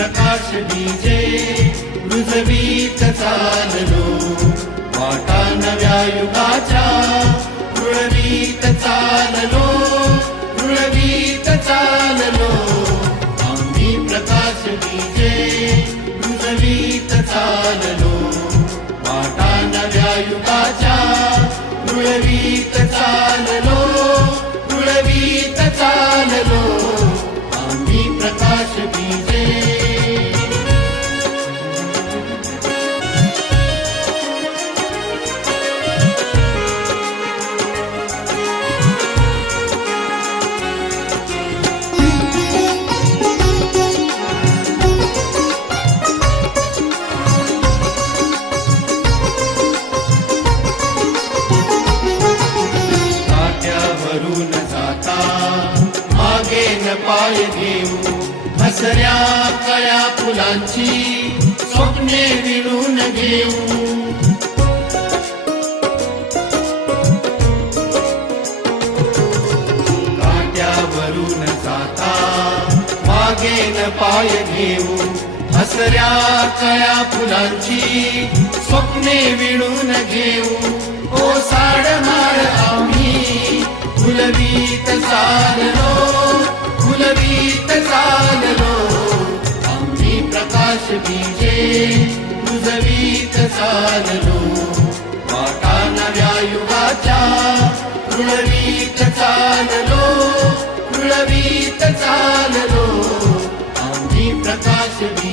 प्रकाश बीजे रुजवीत चाललो. वाटा नव्या युगाच्या रुळवीत चाललो रुळवीत चाललो. आम्ही प्रकाश बीजे रुजवीत चाललो. वाटा नव्या युगाच्या रुळवीत चाललो रुळवीत चाललो. पाय घेऊ. हसऱ्या कळ्या फुलांची स्वप्ने विणून घेऊ. काट्यावरून जाता मागे न पाय घेऊ. हसऱ्या कळ्या फुलांची स्वप्ने विणून घेऊ. ओ साडमाळ आम्ही फुलवीत चाललो बीजे रुजवीत चाललो वाटा नव्या युगाच्या रुळवीत चाललो रुळवीत चाललो आम्ही प्रकाश बीजे